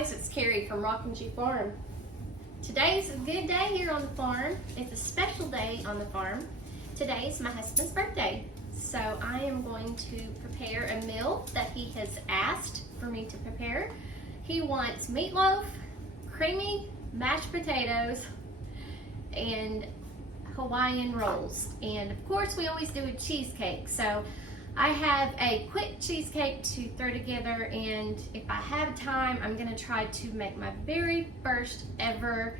guys, it's Carrie from Farm. Today's a good day here on the farm. It's a special day on the farm. Today's my husband's birthday. So I am going to prepare a meal that he has asked for me to prepare. He wants meatloaf, creamy mashed potatoes, and Hawaiian rolls. And of course we always do a cheesecake. So I have a quick cheesecake to throw together, and if I have time, I'm gonna try to make my very first ever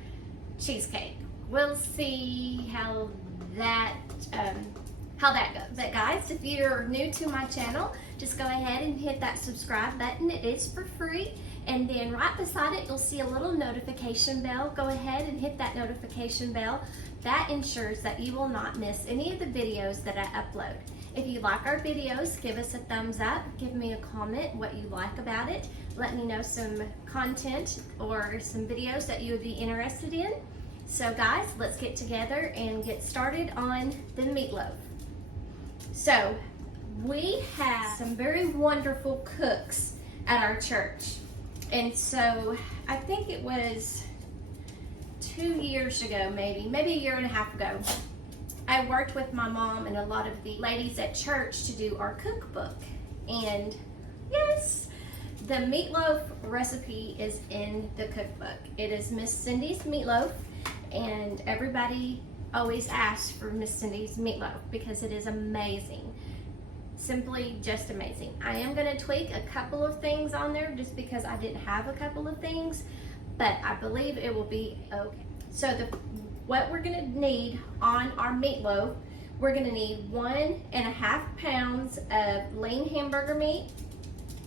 cheesecake. We'll see how that goes. But guys, if you're new to my channel, just go ahead and hit that subscribe button. It is for free. And then right beside it, you'll see a little notification bell. Go ahead and hit that notification bell. That ensures that you will not miss any of the videos that I upload. If you like our videos, give us a thumbs up, give me a comment what you like about it. Let me know some content or some videos that you would be interested in. So guys, let's get together and get started on the meatloaf. So we have some very wonderful cooks at our church. And so I think it was 2 years ago, maybe a year and a half ago, I worked with my mom and a lot of the ladies at church to do our cookbook. And yes, the meatloaf recipe is in the cookbook. It is Miss Cindy's meatloaf, and everybody always asks for Miss Cindy's meatloaf because it is amazing. Simply just amazing. I am gonna tweak a couple of things on there just because I didn't have a couple of things, but I believe it will be okay. So what we're gonna need on our meatloaf, we're gonna need 1.5 pounds of lean hamburger meat,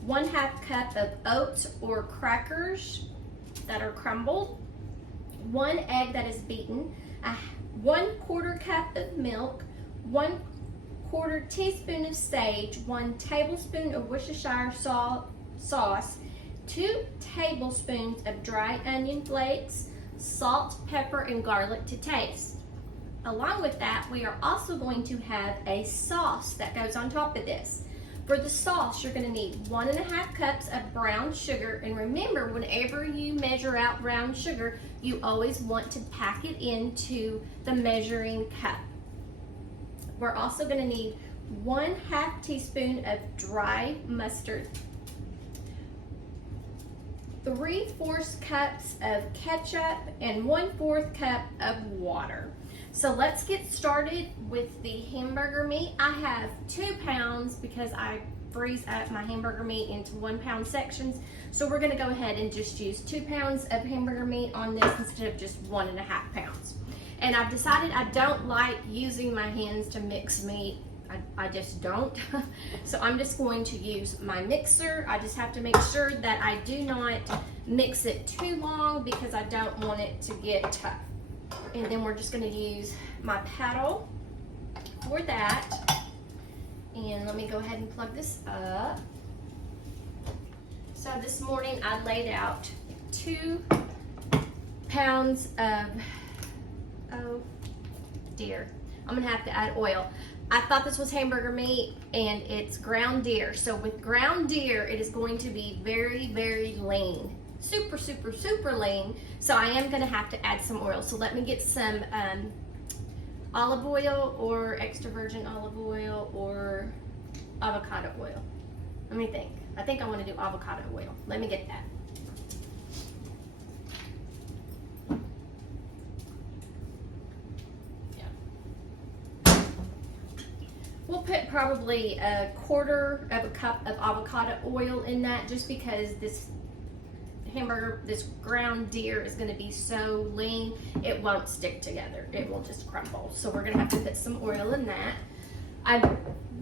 1/2 cup of oats or crackers that are crumbled, 1 egg that is beaten, 1/4 cup of milk, 1/4 teaspoon of sage, 1 tablespoon of Worcestershire sauce, 2 tablespoons of dry onion flakes, salt, pepper, and garlic to taste. Along with that, we are also going to have a sauce that goes on top of this. For the sauce, you're going to need 1.5 cups of brown sugar. And remember, whenever you measure out brown sugar, you always want to pack it into the measuring cup. We're also going to need 1/2 teaspoon of dry mustard, 3/4 cups of ketchup, and 1/4 cup of water. So let's get started with the hamburger meat. I have 2 pounds because I freeze up my hamburger meat into 1 pound sections. So we're gonna go ahead and just use 2 pounds of hamburger meat on this instead of just 1.5 pounds. And I've decided I don't like using my hands to mix meat. I just don't. So I'm just going to use my mixer. I just have to make sure that I do not mix it too long because I don't want it to get tough. And then we're just going to use my paddle for that. And let me go ahead and plug this up. So this morning I laid out 2 pounds of, oh dear, I'm gonna have to add oil. I thought this was hamburger meat and it's ground deer. So with ground deer, it is going to be very, very lean. Super, super, super lean. So I am gonna have to add some oil. So let me get some olive oil or extra virgin olive oil or avocado oil. Let me think. I think I wanna do avocado oil. Let me get that. We'll put probably 1/4 of a cup of avocado oil in that just because this hamburger, this ground deer is going to be so lean, it won't stick together. It will just crumble. So we're going to have to put some oil in that. I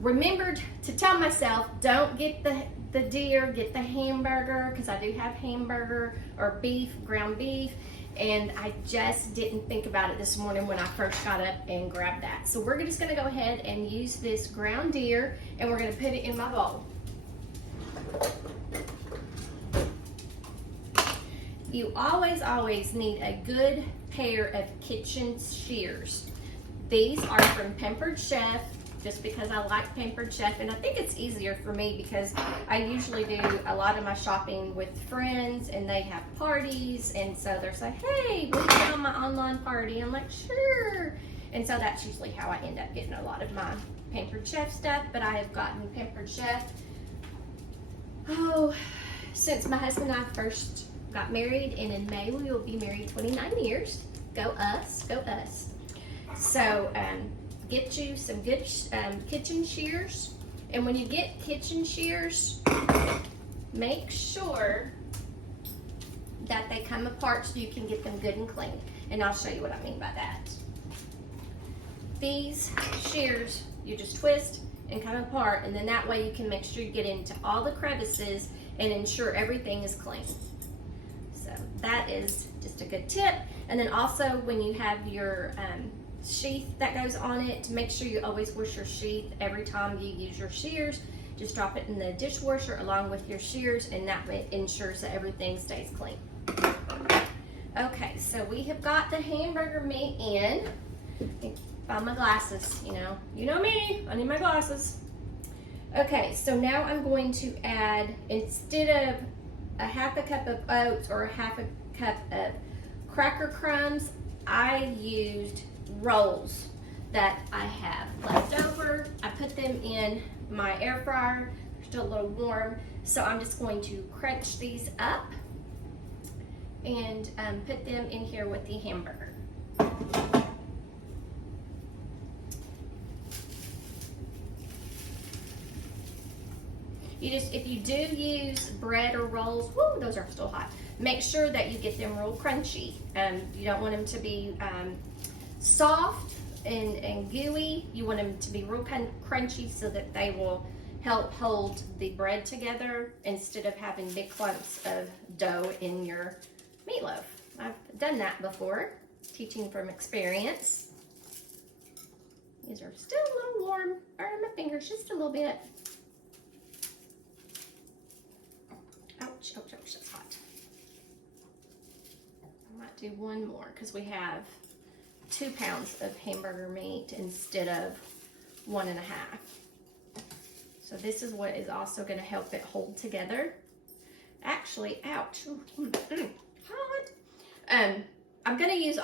remembered to tell myself, don't get the deer, get the hamburger, because I do have hamburger or beef, ground beef. And I just didn't think about it this morning when I first got up and grabbed that. So we're just gonna go ahead and use this ground deer and we're gonna put it in my bowl. You always need a good pair of kitchen shears. These are from Pampered Chef. just because I like Pampered Chef, and I think it's easier for me because I usually do a lot of my shopping with friends and they have parties, and so they're saying, hey, will you get on my online party? I'm like, sure. And so that's usually how I end up getting a lot of my Pampered Chef stuff. But I have gotten Pampered Chef, since my husband and I first got married, and in May we will be married 29 years. Go us, go us. So get you some good kitchen shears, and when you get kitchen shears, make sure that they come apart so you can get them good and clean, and I'll show you what I mean by that. These shears you just twist and come apart, and then that way you can make sure you get into all the crevices and ensure everything is clean. So that is just a good tip. And then also when you have your sheath that goes on it, to make sure you always wash your sheath every time you use your shears. Just drop it in the dishwasher along with your shears, and that ensures that everything stays clean. Okay, so we have got the hamburger meat in. Find my glasses, you know me, I need my glasses. Okay, so now I'm going to add, instead of a half a cup of oats or a half a cup of cracker crumbs, I used rolls that I have left over. I put them in my air fryer. They're still a little warm, so I'm just going to crunch these up and put them in here with the hamburger. If you do use bread or rolls, whoo, those are still hot. Make sure that you get them real crunchy. You don't want them to be soft and gooey. You want them to be real crunchy so that they will help hold the bread together instead of having big clumps of dough in your meatloaf. I've done that before, teaching from experience. These are still a little warm. Burn my fingers just a little bit. Ouch, ouch, ouch, that's hot. I might do one more because we have 2 pounds of hamburger meat instead of 1.5. So this is what is also going to help it hold together. Actually, ouch, hot. I'm going to use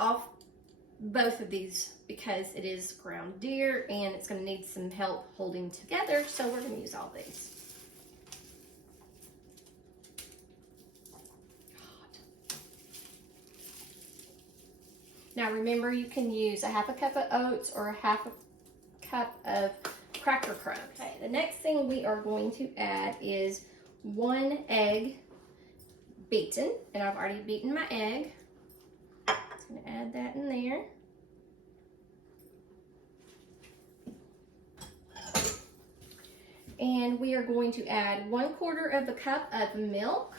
both of these because it is ground deer and it's going to need some help holding together. So we're going to use all these. Now remember, you can use a half a cup of oats or a half a cup of cracker crumbs. Okay, the next thing we are going to add is 1 egg beaten, and I've already beaten my egg. Just gonna add that in there. And we are going to add 1/4 of a cup of milk.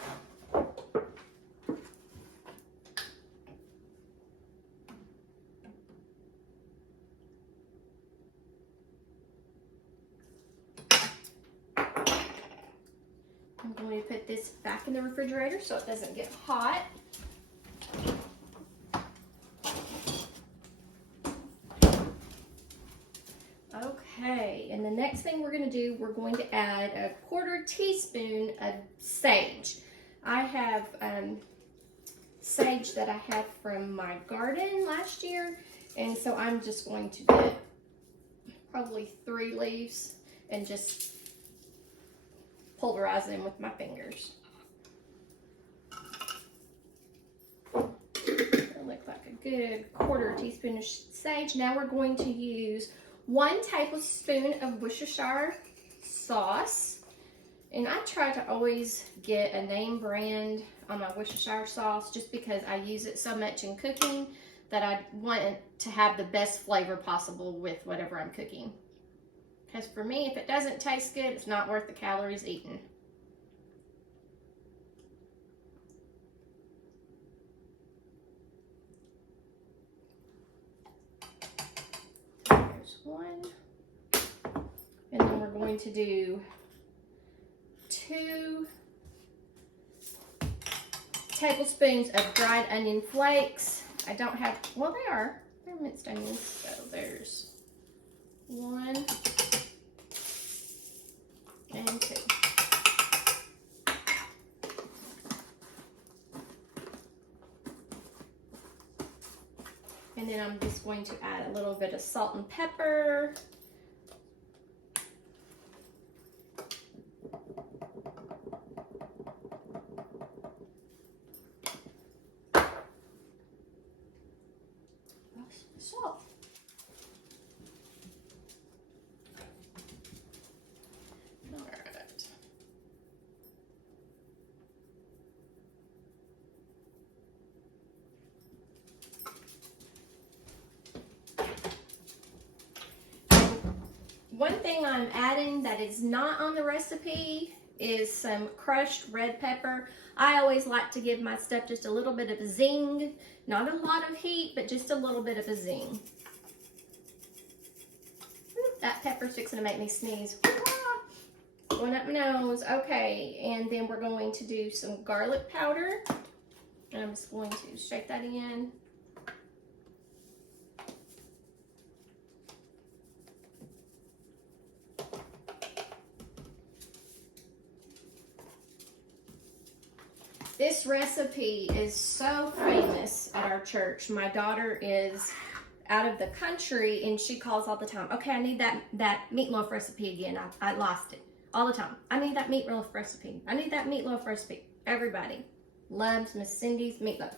I'm going to put this back in the refrigerator so it doesn't get hot. Okay, and the next thing we're going to do, we're going to add a 1/4 teaspoon of sage. I have sage that I had from my garden last year, and so I'm just going to get probably 3 leaves and just pulverize them with my fingers. It'll look like a good 1/4 teaspoon of sage. Now we're going to use 1 tablespoon of Worcestershire sauce. And I try to always get a name brand on my Worcestershire sauce just because I use it so much in cooking that I want it to have the best flavor possible with whatever I'm cooking. Because for me, if it doesn't taste good, it's not worth the calories eaten. There's 1. And then we're going to do 2 tablespoons of dried onion flakes. I don't have, well, they're minced onions, so there's 1. and 2. And then I'm just going to add a little bit of salt and pepper. Salt. All right. One thing I'm adding that is not on the recipe is some crushed red pepper. I always like to give my stuff just a little bit of a zing. Not a lot of heat, but just a little bit of a zing. That pepper's fixing to make me sneeze. Going up my nose. Okay, and then we're going to do some garlic powder. And I'm just going to shake that in. This recipe is so famous at our church. My daughter is out of the country and she calls all the time. Okay, I need that meatloaf recipe again. I lost it all the time. I need that meatloaf recipe. I need that meatloaf recipe. Everybody loves Miss Cindy's meatloaf.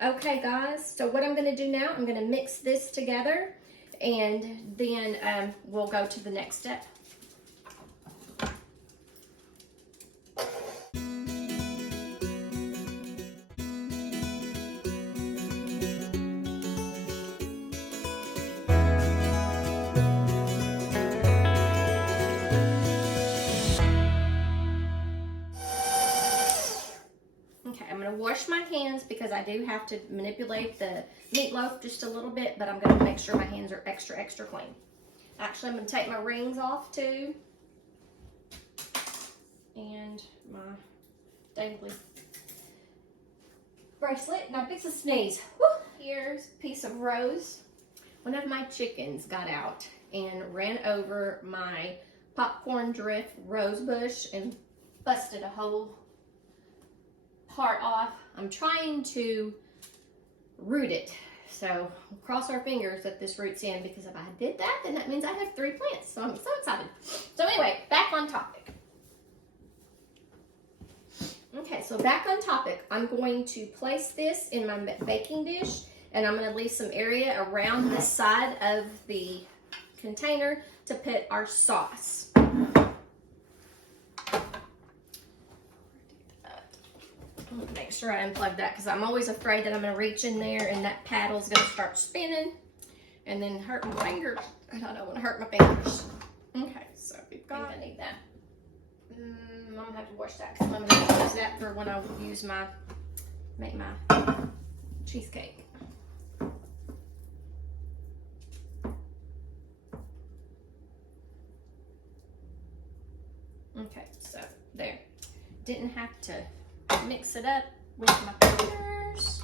Okay, guys, so what I'm going to do now, I'm going to mix this together and then we'll go to the next step. Wash my hands because I do have to manipulate the meatloaf just a little bit, but I'm going to make sure my hands are extra clean. Actually, I'm going to take my rings off too. And my dangly bracelet. Now, fix a sneeze. Woo! Here's a piece of rose. One of my chickens got out and ran over my popcorn drift rose bush and busted a whole part off. I'm trying to root it, so we'll cross our fingers that this roots in, because if I did that, then that means I have 3 plants, so I'm so excited. So anyway, back on topic. Okay, so back on topic, I'm going to place this in my baking dish, and I'm going to leave some area around the side of the container to put our sauce. Make sure I unplug that, because I'm always afraid that I'm going to reach in there and that paddle's going to start spinning and then hurt my fingers. And I don't want to hurt my fingers. Okay, so we've got, I need that. I'm going to have to wash that, because I'm going to use that for when I use make my cheesecake. Okay, so there. Didn't have to mix it up with my fingers.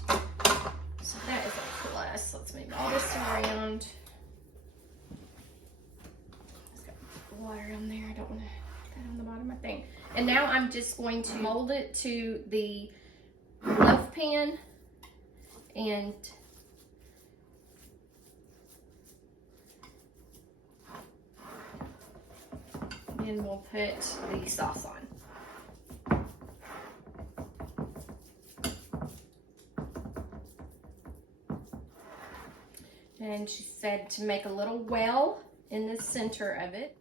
So that is a plus. Let's move all this around. It's got water on there. I don't want to put that on the bottom of my thing. And now I'm just going to mold it to the loaf pan, and then we'll put the sauce on. And she said to make a little well in the center of it,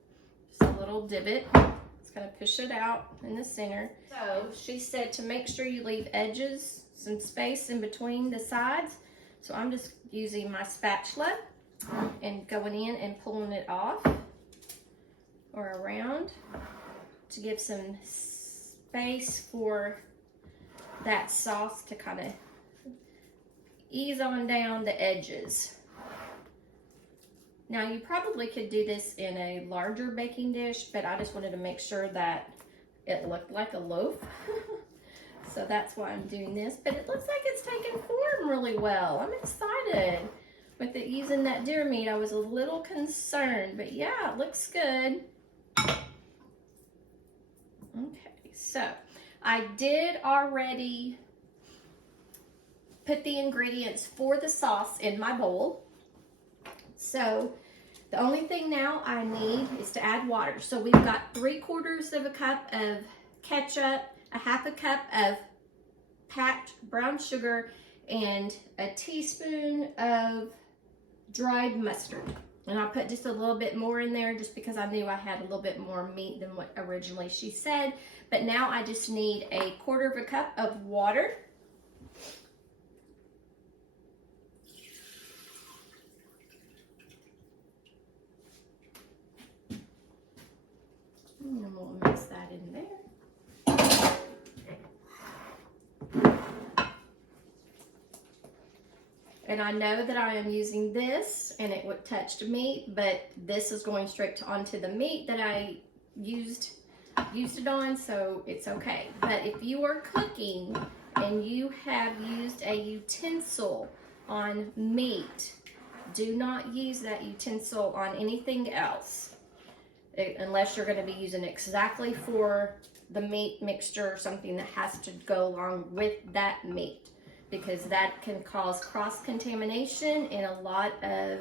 just a little divot. It's gonna push it out in the center. So she said to make sure you leave edges, some space in between the sides. So I'm just using my spatula and going in and pulling it off or around to give some space for that sauce to kind of ease on down the edges. Now, you probably could do this in a larger baking dish, but I just wanted to make sure that it looked like a loaf. So that's why I'm doing this, but it looks like it's taking form really well. I'm excited. With it using that deer meat, I was a little concerned, but yeah, it looks good. Okay, so I did already put the ingredients for the sauce in my bowl. So the only thing now I need is to add water. So we've got 3/4 of a cup of ketchup, a 1/2 cup of packed brown sugar, and a teaspoon of dried mustard. And I put just a little bit more in there just because I knew I had a little bit more meat than what originally she said. But now I just need a 1/4 cup of water. And we'll mix that in there. And I know that I am using this and it would touch meat, but this is going straight onto the meat that I used it on, so it's okay. But if you are cooking and you have used a utensil on meat, do not use that utensil on anything else, unless you're going to be using exactly for the meat mixture or something that has to go along with that meat, because that can cause cross-contamination and a lot of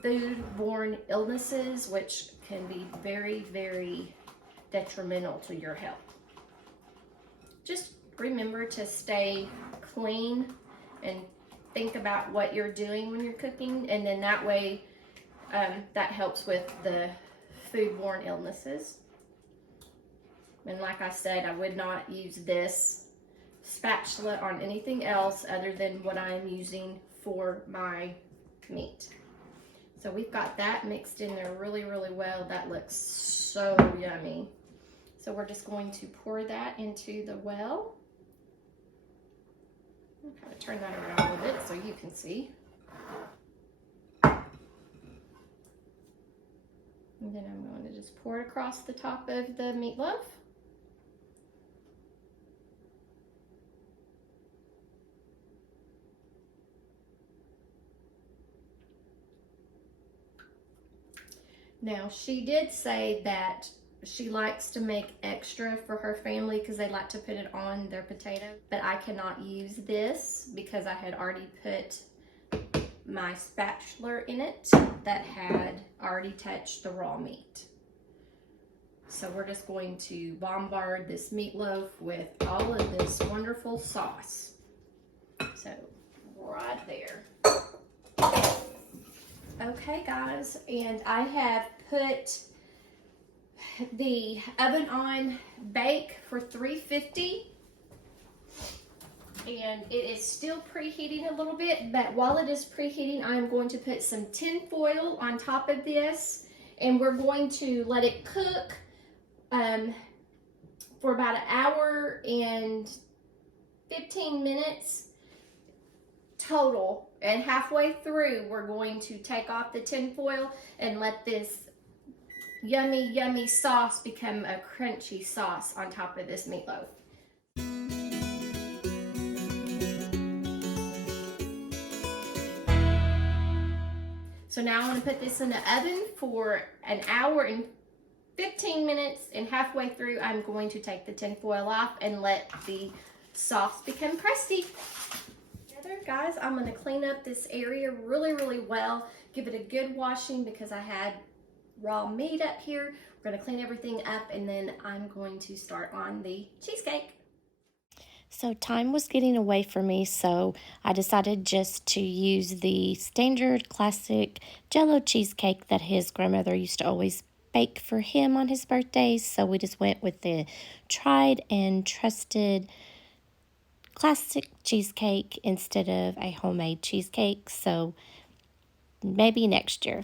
food-borne illnesses, which can be very, very detrimental to your health. Just remember to stay clean and think about what you're doing when you're cooking, and then that way that helps with the food-borne illnesses. And like I said, I would not use this spatula on anything else other than what I'm using for my meat. So we've got that mixed in there really, really well. That looks so yummy. So we're just going to pour that into the well. I'm going to turn that around a little bit so you can see. And then I'm going to just pour it across the top of the meatloaf. Now, she did say that she likes to make extra for her family because they like to put it on their potato, but I cannot use this because I had already put my spatula in it that had already touched the raw meat. So we're just going to bombard this meatloaf with all of this wonderful sauce. So right there. Okay guys, and I have put the oven on bake for 350, and it is still preheating a little bit, but while it is preheating, I'm going to put some tin foil on top of this, and we're going to let it cook for about 1 hour and 15 minutes total. And halfway through, we're going to take off the tin foil and let this yummy, yummy sauce become a crunchy sauce on top of this meatloaf. So now I'm going to put this in the oven for 1 hour and 15 minutes, and halfway through I'm going to take the tin foil off and let the sauce become crusty. Guys, I'm going to clean up this area really, really well, give it a good washing because I had raw meat up here. We're going to clean everything up, and then I'm going to start on the cheesecake. So time was getting away from me, so I decided just to use the standard classic Jell-O cheesecake that his grandmother used to always bake for him on his birthdays. So we just went with the tried and trusted classic cheesecake instead of a homemade cheesecake. So maybe next year.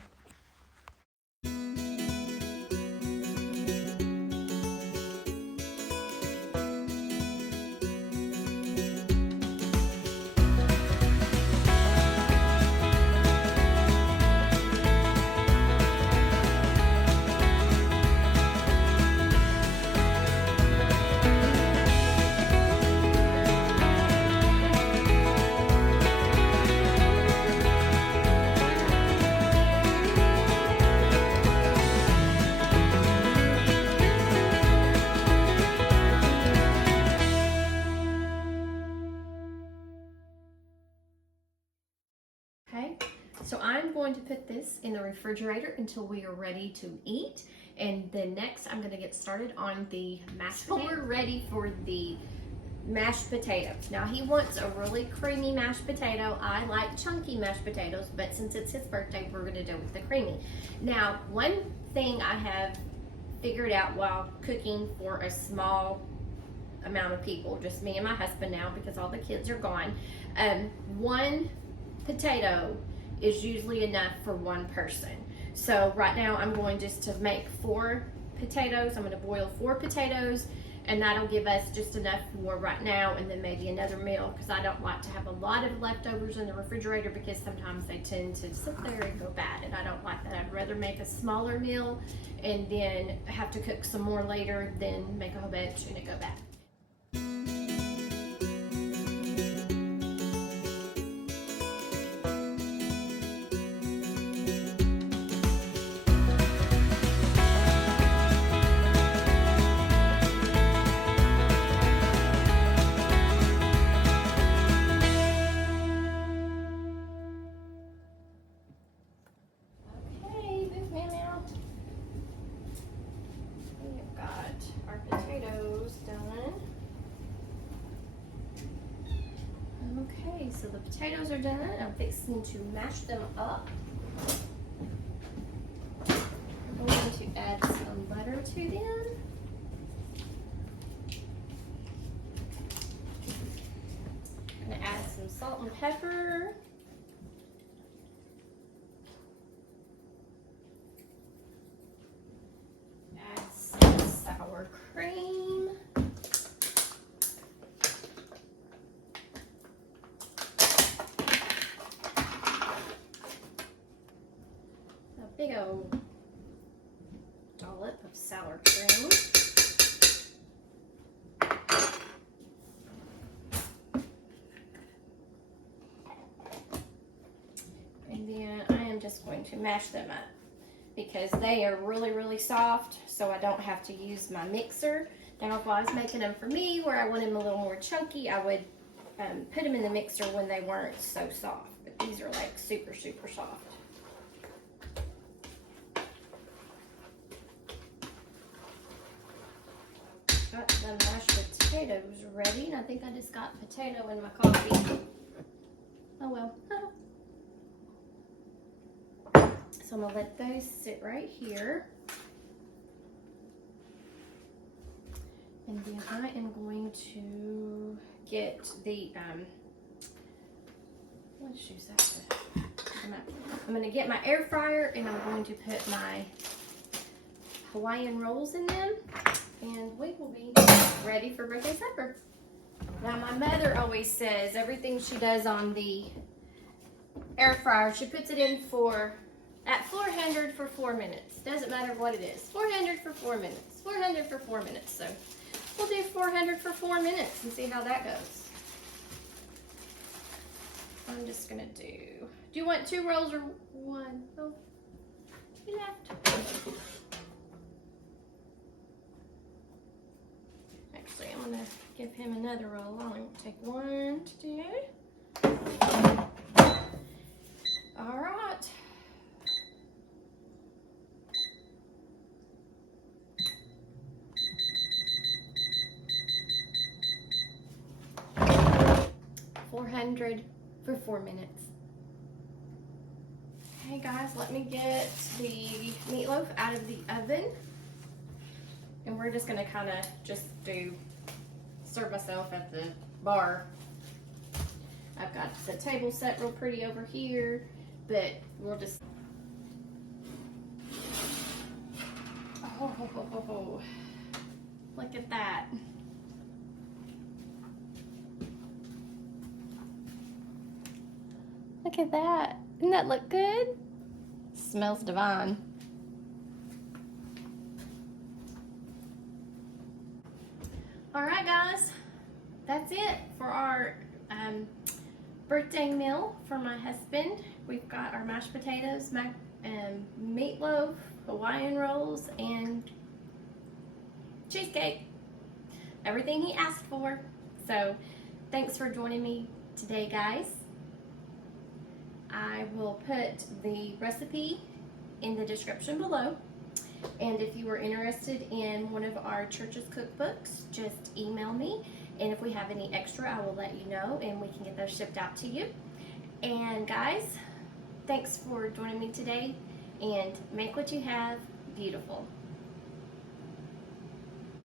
So I'm going to put this in the refrigerator until we are ready to eat. And then next I'm gonna get started on the mashed potatoes. We're ready for the mashed potatoes. Now he wants a really creamy mashed potato. I like chunky mashed potatoes, but since it's his birthday, we're gonna do it with the creamy. Now, one thing I have figured out while cooking for a small amount of people, just me and my husband now because all the kids are gone, one potato is usually enough for one person. So right now I'm going just to make 4 potatoes. I'm going to boil 4 potatoes, and that'll give us just enough for right now, and then maybe another meal, because I don't like to have a lot of leftovers in the refrigerator because sometimes they tend to sit there and go bad, and I don't like that. I'd rather make a smaller meal and then have to cook some more later than make a whole bunch and it go bad. Okay, so the potatoes are done. I'm fixing to mash them up. I'm going to add some butter to them. I'm going to add some salt and pepper. Add some sour cream. Big old dollop of sour cream. And then I am just going to mash them up because they are really, really soft, so I don't have to use my mixer. Now, if I was making them for me, where I want them a little more chunky, I would put them in the mixer when they weren't so soft. But these are like super, super soft. Got the mashed potatoes ready, and I think I just got potato in my coffee. Oh well. So I'm gonna let those sit right here. And then I am going to get the, let's use that. I'm gonna get my air fryer, and I'm going to put my Hawaiian rolls in them, and we will be ready for birthday supper. Now, my mother always says everything she does on the air fryer, she puts it in at 400 for 4 minutes. Doesn't matter what it is. 400 for 4 minutes. 400 for 4 minutes. So we'll do 400 for 4 minutes and see how that goes. I'm just gonna do you want 2 rolls or 1? Oh, he left. Actually, I'm gonna give him another roll. I'm gonna take 1, 2. All right. $400 for 4 minutes. Hey guys, let me get the meatloaf out of the oven. And we're just gonna kind of just serve myself at the bar. I've got the table set real pretty over here, but we'll just, oh, look at that. Look at that. Doesn't that look good? Smells divine. All right, guys, that's it for our birthday meal for my husband. We've got our mashed potatoes, meatloaf, Hawaiian rolls, and cheesecake. Everything he asked for. So thanks for joining me today, guys. I will put the recipe in the description below. And if you are interested in one of our church's cookbooks, just email me. And if we have any extra, I will let you know and we can get those shipped out to you. And guys, thanks for joining me today, and make what you have beautiful.